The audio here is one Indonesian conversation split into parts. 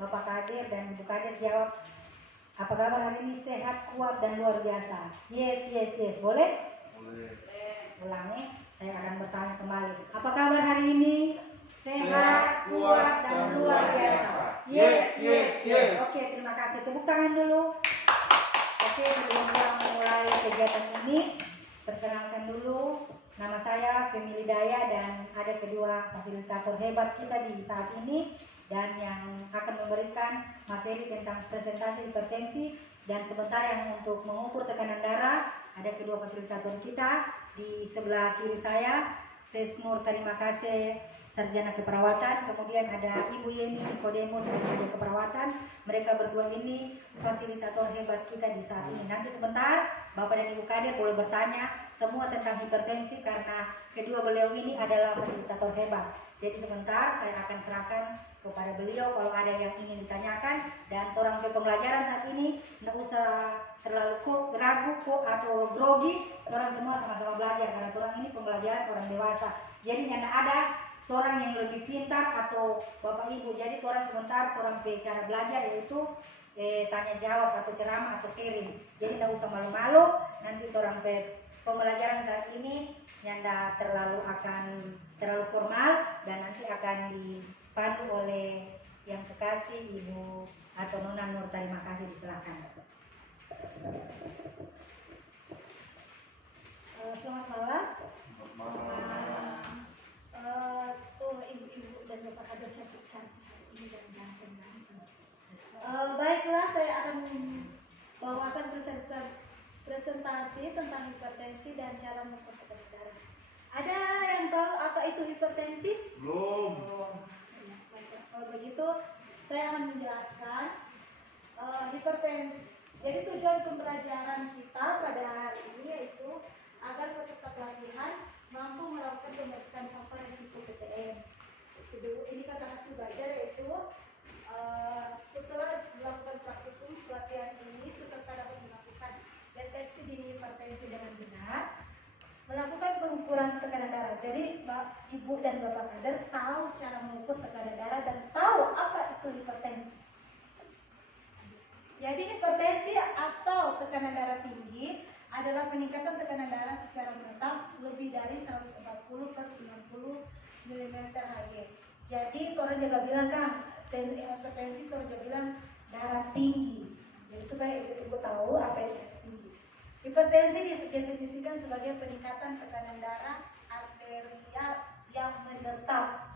Bapak Kadir dan Ibu Kadir jawab, apa kabar hari ini? Sehat, kuat, dan luar biasa. Yes, yes, yes. Boleh? Boleh. Ulangi, saya akan bertanya kembali. Apa kabar hari ini? Sehat, kuat, dan luar biasa. Yes, yes, yes. Oke, terima kasih. Tepuk tangan dulu. Oke, sebelum kita memulai kegiatan ini, perkenalkan dulu. Nama saya Femili Daya dan ada kedua fasilitator hebat kita di saat ini dan yang akan memberikan materi tentang presentasi hipertensi. Dan sebentar yang untuk mengukur tekanan darah ada kedua fasilitator kita. Di sebelah kiri saya Sesmur terima kasih sarjana keperawatan, kemudian ada Ibu Yeni Nikodemus sarjana keperawatan. Mereka berdua ini fasilitator hebat kita di saat ini. Nanti sebentar Bapak dan Ibu Kadir boleh bertanya semua tentang hipertensi karena kedua beliau ini adalah fasilitator hebat. Jadi sebentar saya akan serahkan kepada beliau kalau ada yang ingin ditanyakan, dan orang pembelajaran saat ini tidak usah terlalu ragu atau grogi. Orang semua sama-sama belajar karena orang ini pembelajaran orang dewasa. Jadi tidak ada orang yang lebih pintar atau bapak ibu. Jadi orang sebentar orang cara belajar yaitu tanya jawab atau ceramah atau sharing. Jadi tidak usah malu-malu. Nanti orang pembelajaran saat ini yang terlalu formal dan nanti akan dipandu oleh yang kekasih Ibu atau Nona Nur. Terima kasih, diserahkan. Selamat malam. Ibu-ibu dan bapak kader cantik ini dan ganteng. Baiklah, saya akan membawakan presentasi tentang hipertensi dan cara mengukur tekanan darah. Ada yang tahu apa itu hipertensi? Belum. Baiklah, kalau begitu saya akan menjelaskan hipertensi. Jadi tujuan pembelajaran kita pada hari ini yaitu agar peserta pelatihan mampu melakukan pemeriksaan faktor risiko PTM. Ini kata hasil belajar yaitu setelah melakukan praktikum pelatihan ini peserta dapat melakukan deteksi dini hipertensi dengan benar, melakukan pengukuran tekanan darah. Jadi Ibu dan Bapak kader tahu cara mengukur tekanan darah dan tahu apa itu hipertensi. Jadi hipertensi atau tekanan darah tinggi adalah peningkatan tekanan darah secara menetap lebih dari 140/90 mm/Hg. Jadi orang juga bilang kan hipertensi, orang juga bilang darah tinggi. Jadi supaya ibu tahu apa itu tinggi. Hipertensi didefinisikan sebagai peningkatan tekanan darah arterial yang menetap.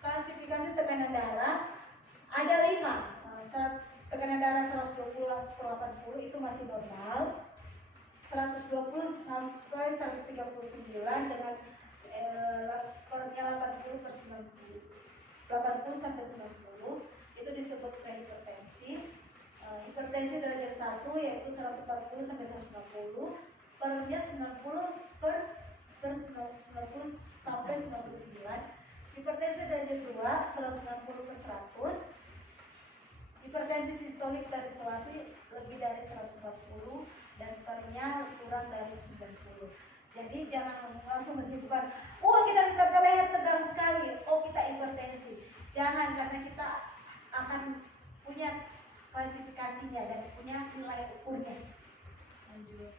Klasifikasi tekanan darah ada 5. Tekanan darah 120/80 itu masih normal, 120 sampai 139 dengan kornya 80/90, 80 sampai 90 itu disebut prehipertensi. Hipertensi derajat 1 yaitu 140 sampai 150, pernya 90/90 sampai 99. Hipertensi derajat 2 190/100. Hipertensi sistolik dan isolasi lebih dari 140 dan pernya kurang dari 90. Jadi jangan langsung menyimpulkan, oh kita leher tegang sekali, oh kita hipertensi. Jangan, karena kita akan punya klasifikasinya dan punya nilai ukurnya. Lanjut.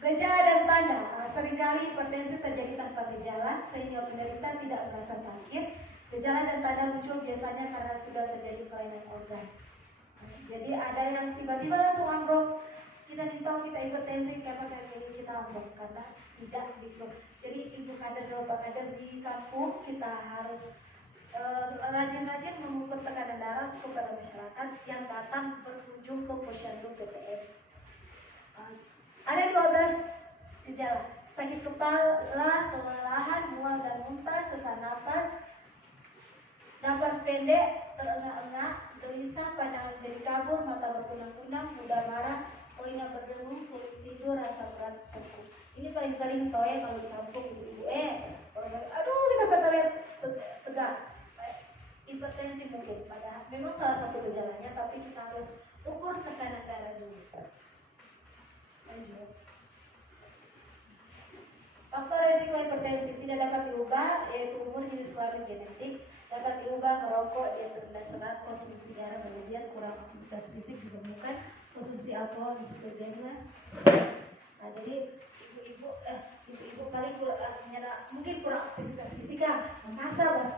Gejala dan tanda. Seringkali hipertensi terjadi tanpa gejala sehingga penderita tidak merasa sakit. Gejala dan tanda muncul biasanya karena sudah terjadi kelainan organ. Jadi ada yang tiba-tiba langsung ambruk. Kita tahu kita hipertensi karena kita ambruk karena tidak gitu. Jadi ibu kader bapak kader di kampung kita harus rajin-rajin mengukur tekanan darah kepada masyarakat yang datang berkunjung ke posyandu PTM. Ada 12 gejala: sakit kepala, kelelahan, mual dan muntah, sesak napas, napas pendek, terengah-engah, gelisah, pandangan jadi kabur, mata berkunang-kunang, mudah marah, telinga berdengung, sulit tidur, rasa berat fokus. Ini paling sering saya kalau di kampung ibu-ibu orang aduh kita pada lihat tegang. Hipertensi mungkin, padahal memang salah satu gejalanya, tapi kita harus ukur tekanan darah dulu. Lanjut. Faktor resiko hipertensi tidak dapat diubah, yaitu umur, jenis kelamin, genetik. dapat diubah merokok berdasarkan konsumsi garam berlebihan, kurang aktivitas fisik, ditemukan konsumsi alkohol bisa terjadinya. Nah, jadi ibu-ibu paling mungkin kurang aktivitas fisik kan, memasak,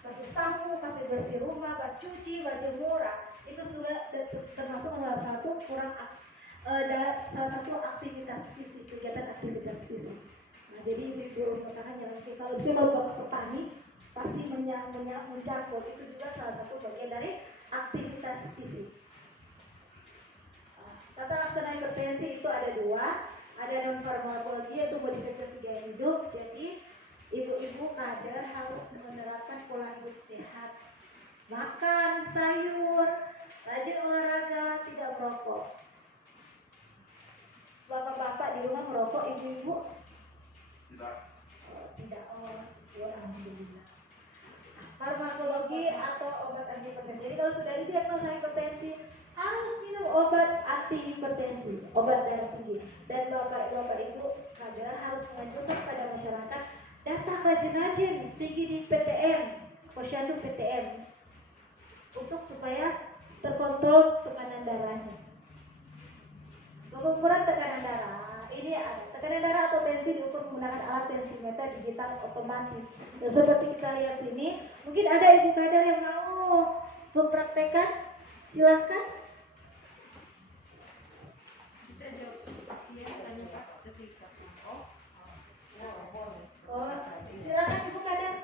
basuh sapu, kasih bersih rumah, cuci, berjemur, itu sudah termasuk salah satu salah satu aktivitas fisik, kegiatan aktivitas fisik. Nah, jadi ibu-ibu rumah tangga jangan lupa, kalau bisa kalau bapak petani pasti mencampur, itu juga salah satu bagian dari aktivitas fisik. Tata laksana hipertensi itu ada dua, ada non farmakologi yaitu modifikasi gaya hidup. Jadi ibu-ibu kader harus menerapkan pola hidup sehat, makan sayur, rajin olahraga, tidak merokok. Bapak-bapak di rumah merokok, ibu-ibu tidak. Oh, syukur, alhamdulillah. Farmakologi atau obat anti hipertensi. Jadi kalau sudah didiagnosa hipertensi harus minum obat anti hipertensi, obat darah tinggi. Dan bapak ibu kader harus menganjurkan pada masyarakat datang rajin-rajin pergi di PTM, posyandu PTM, untuk supaya terkontrol tekanan darahnya. Pengukuran tekanan darah ini, tekanan darah atau tensi diukur menggunakan alat tensimeter digital otomatis. Dan seperti kita lihat sini, mungkin ada ibu kader yang mau mempraktekkan, silakan. Silakan ibu kader,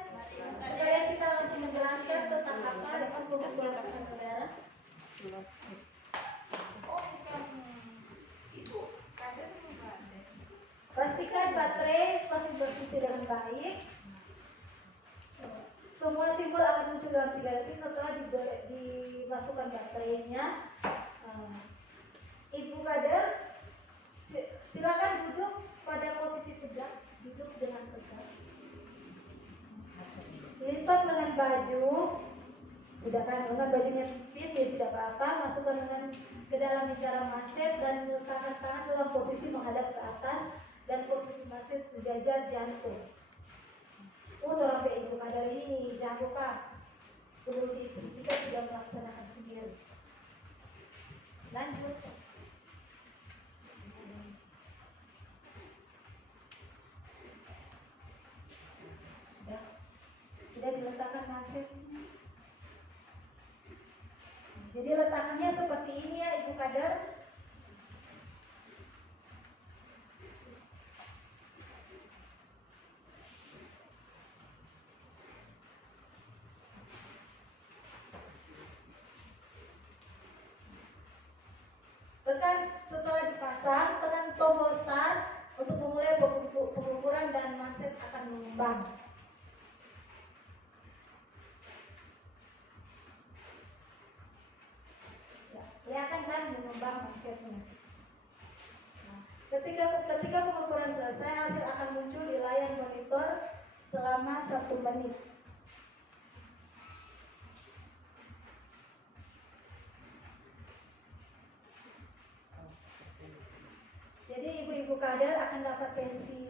supaya kita langsung menjelaskan tentang apa dan pengukuran tekanan darah. Pastikan baterai masih berfungsi dengan baik. Semua simbol akan muncul dalam 3 detik setelah dimasukkan baterainya. Ibu kader, silakan duduk pada posisi tegak, duduk dengan tegak. Lipat dengan baju, sudah kan dengan bajunya tipis ya tidak apa-apa, masukkan dengan ke dalam lingkaran maset dan letakkan tangan dalam posisi menghadap ke atas dan posisi maset sejajar jantung. Tolong ibu kader ini jangan lupa sebelum diinstruksikan sudah melaksanakan sendiri. Lanjut. Sudah diletakkan maset. Jadi letaknya seperti ini ya ibu kader. Tekan setelah dipasang, tekan tombol start untuk memulai pengukuran dan maset akan mengembang. Ya, kelihatan kan mengembang masetnya. Nah, ketika pengukuran selesai, hasil akan muncul di layar monitor selama 1 menit. Jadi ibu-ibu kader akan dapat tensi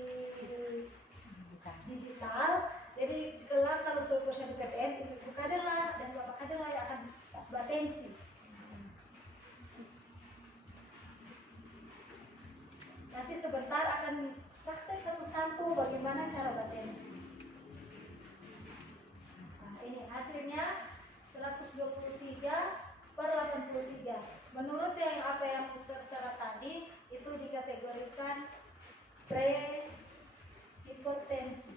digital. Jadi kelak kalau sudah posyandu PTM, ibu-ibu kader lah dan bapak kader lah yang akan dapat tensi. Nanti sebentar akan praktek satu-satu bagaimana cara bertensi. Nah, ini hasilnya 123/83. Menurut apa yang tertera tadi itu dikategorikan pre-hipertensi.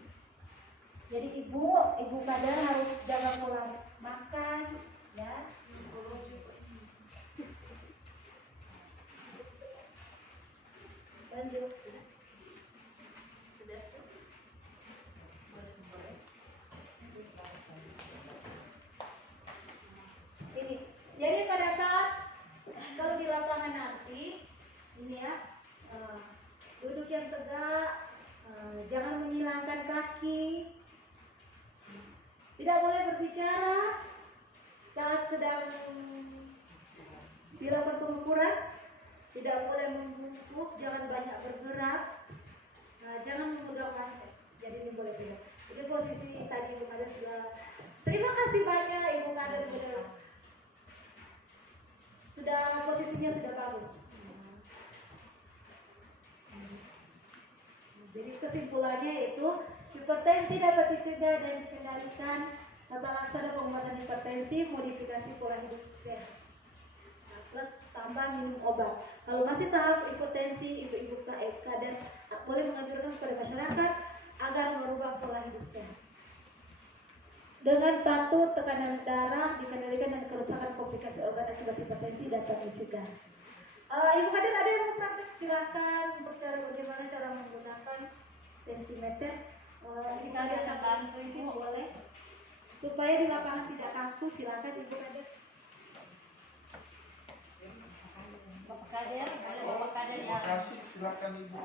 Jadi ibu kader harus jaga pola makan, ya. Lanjut. Ini. Jadi pada saat kalau di lapangan nanti, ini ya, duduk yang tegak, jangan menyilangkan kaki, tidak boleh berbicara saat sedang dilakukan pengukuran, tidak boleh membungkuk, jangan banyak bergerak, jangan memegang maset. Jadi ini boleh tidak. Jadi posisi tadi kepada sudah Jadi kesimpulannya itu hipertensi dapat dicegah dan dikendalikan. Tata laksana pengobatan hipertensi, modifikasi pola hidup sehat, plus tambah minum obat. Kalau masih tahap hipertensi, ibu-ibu kader boleh menganjurkan kepada masyarakat agar merubah pola hidup sehat. Dengan bantu tekanan darah dikendalikan dan kerusakan komplikasi organ akibat hipertensi dapat dicegah. Ibu kader ada yang mau praktek, silakan untuk bagaimana cara menggunakan tensimeter. Kita bisa bantu Ibu, boleh. Supaya di lapangan tidak kaku, silakan Ibu kader. Bapak Kader, boleh Bapak Kader ya. Terima kasih, silakan Ibu.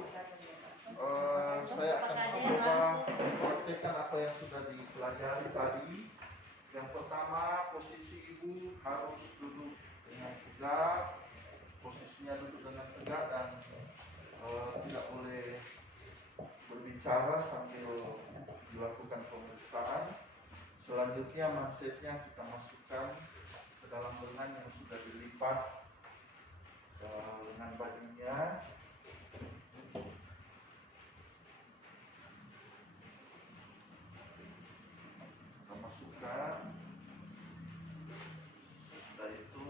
Saya akan mencoba mempraktekkan apa yang sudah dipelajari tadi. Yang pertama, posisi Ibu harus duduk dengan tegak. Posisinya duduk dengan tegak dan tidak boleh berbicara sambil dilakukan pemeriksaan. Selanjutnya mansetnya kita masukkan ke dalam lengan yang sudah dilipat lengan bajunya. Kita masukkan. Setelah itu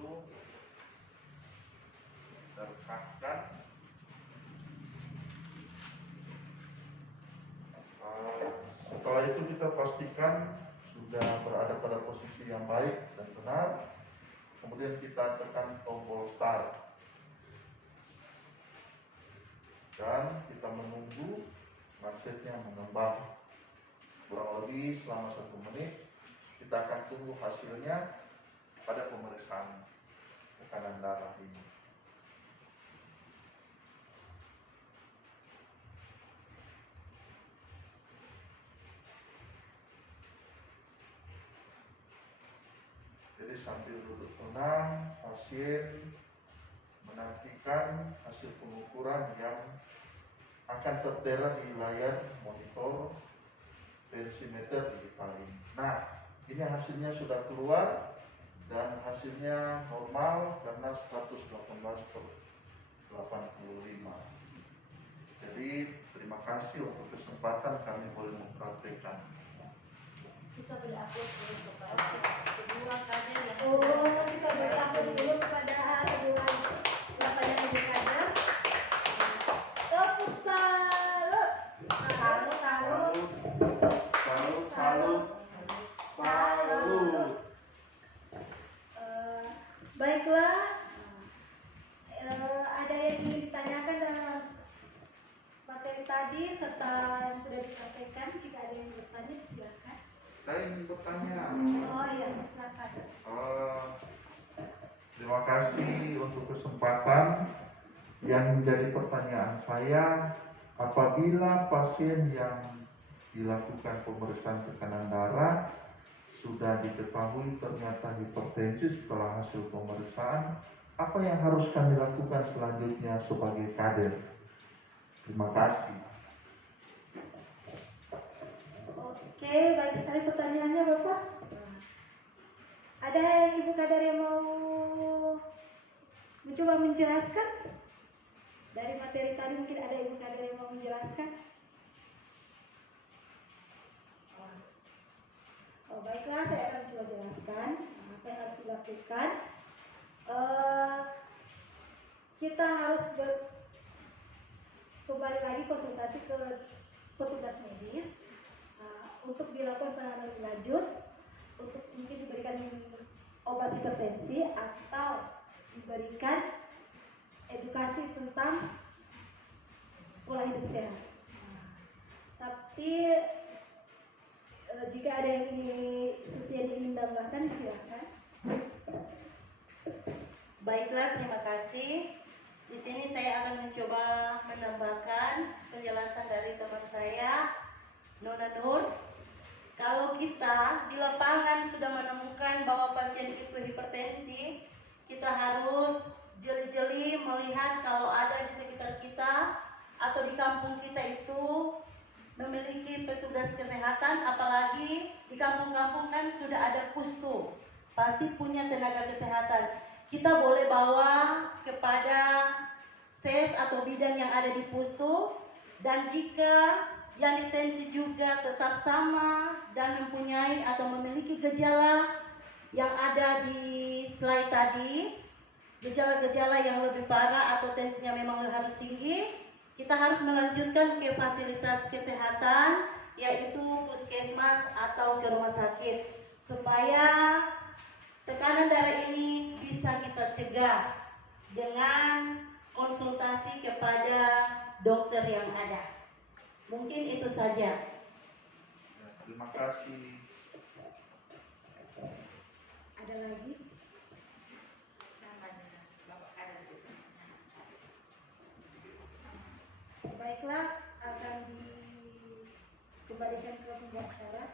kita rekatkan. Setelah itu kita pastikan sudah berada pada posisi yang baik dan benar. Kemudian kita tekan tombol start dan kita menunggu mansetnya mengembang kurang lebih selama 1 menit. Kita akan tunggu hasilnya pada pemeriksaan tekanan darah ini. Jadi sambil duduk tenang, pasien menantikan hasil pengukuran yang akan tertera di layar monitor tensimeter digital ini. Nah, ini hasilnya sudah keluar dan hasilnya normal karena 118/85. Jadi terima kasih untuk kesempatan kami boleh mempraktekkan. Kita beri aplaus dulu kepada kedua kader yang Kita beri aplaus dulu kepada kedua Bapak dan Ibu kader. Tepuk salut. Salut. Baiklah, ada yang ingin ditanyakan dalam materi tadi serta yang sudah disampaikan? Jika ada yang bertanya, silakan. Saya ingin bertanya. Oh iya, silakan. Terima kasih untuk kesempatan. Yang menjadi pertanyaan saya, apabila pasien yang dilakukan pemeriksaan tekanan darah sudah diketahui ternyata hipertensi setelah hasil pemeriksaan, apa yang harus kami lakukan selanjutnya sebagai kader? Terima kasih. Oke, baik sekali pertanyaannya Bapak. Ada yang Ibu kader yang mau mencoba menjelaskan? Dari materi tadi mungkin ada Ibu kader yang mau menjelaskan? Oh, baiklah, saya akan coba jelaskan apa yang harus dilakukan. Kita harus kembali lagi konsultasi ke petugas medis untuk dilakukan penanganan lebih lanjut, untuk mungkin diberikan obat hipertensi atau diberikan edukasi tentang pola hidup sehat. Tapi jika ada yang ingin menambahkan, silakan. Baiklah, terima kasih. Di sini saya akan mencoba menambahkan penjelasan dari teman saya, Nona Nur. Kalau kita di lapangan sudah menemukan bahwa pasien itu hipertensi, kita harus jeli-jeli melihat kalau ada di sekitar kita atau di kampung kita itu memiliki petugas kesehatan, apalagi di kampung-kampung kan sudah ada pustu, pasti punya tenaga kesehatan. Kita boleh bawa kepada ses atau bidan yang ada di pustu Dan jika yang ditensi juga tetap sama dan mempunyai atau memiliki gejala yang ada di slide tadi, gejala-gejala yang lebih parah atau tensinya memang harus tinggi, kita harus melanjutkan ke fasilitas kesehatan, yaitu puskesmas atau ke rumah sakit, supaya tekanan darah ini bisa kita cegah dengan konsultasi kepada dokter yang ada. Mungkin itu saja. Ya, terima kasih. Ada lagi? Baiklah, akan dikembalikan ke pembicara.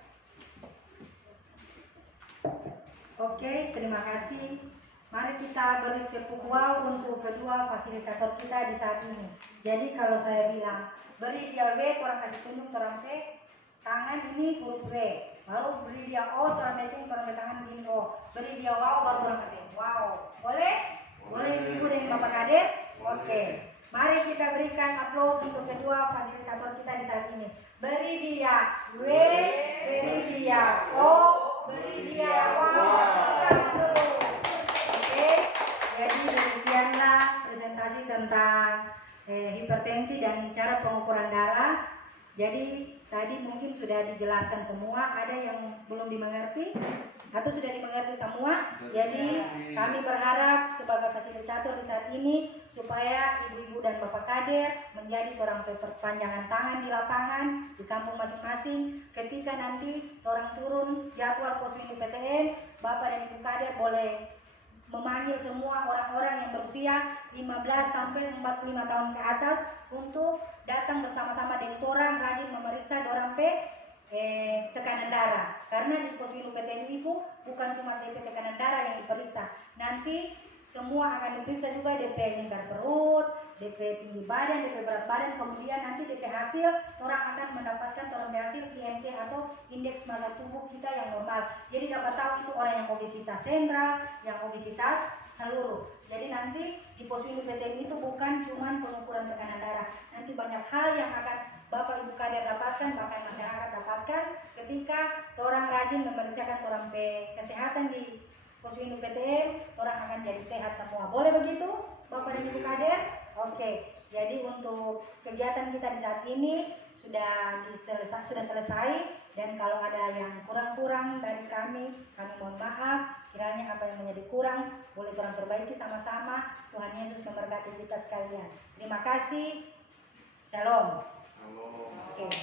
Oke, terima kasih. Mari kita beri tepuk wow untuk kedua fasilitator kita di saat ini. Jadi kalau saya bilang beri dia W, orang kasih tunjuk orang P, tangan ini huruf W. Baru beri dia O, orang meeting, orang tangan begini O. Beri dia wow, baru orang kasih wow. Boleh? Boleh Ibu dan Bapak Kades? Oke. Mari kita berikan aplaus untuk kedua fasilitator kita di saat ini. Beri dia W, beri dia O, beri dia wow. Oke, jadi demikianlah presentasi tentang hipertensi dan cara pengukuran darah. Jadi tadi mungkin sudah dijelaskan semua, ada yang belum dimengerti atau sudah dimengerti semua. Jadi kami berharap sebagai fasilitator di saat ini supaya ibu-ibu dan bapak kader menjadi orang perpanjangan tangan di lapangan di kampung masing-masing. Ketika nanti orang turun jadwal Posyandu PTN, bapak dan ibu kader boleh memanggil semua orang-orang yang berusia 15 sampai 45 tahun ke atas untuk datang bersama-sama dengan orang rajin memeriksa dorang tekanan darah. Karena di Posyandu PTN itu bukan cuma DP tekanan darah yang diperiksa, nanti semua akan diperiksa juga DP lingkar perut, DP tinggi badan, DP berat badan, kemudian nanti DP hasil orang akan mendapatkan hasil IMT atau indeks massa tubuh kita yang normal. Jadi dapat tahu itu orang yang obesitas sentral, yang obesitas seluruh. Jadi nanti di Posyandu PTN itu bukan cuma pengukuran tekanan darah, nanti banyak hal yang akan Bapak Ibu kader dapatkan, bahkan masyarakat dapatkan ketika orang rajin memeriksakan orang kesehatan di Posyandu PTN, orang akan jadi sehat semua. Boleh begitu Bapak dan Ibu kader? Oke, jadi untuk kegiatan kita di saat ini sudah selesai, dan kalau ada yang kurang-kurang dari kami mohon maaf. Kiranya apa yang menjadi kurang boleh orang perbaiki sama-sama. Tuhan Yesus memberkati kita sekalian. Terima kasih. Shalom. Halo. Oke.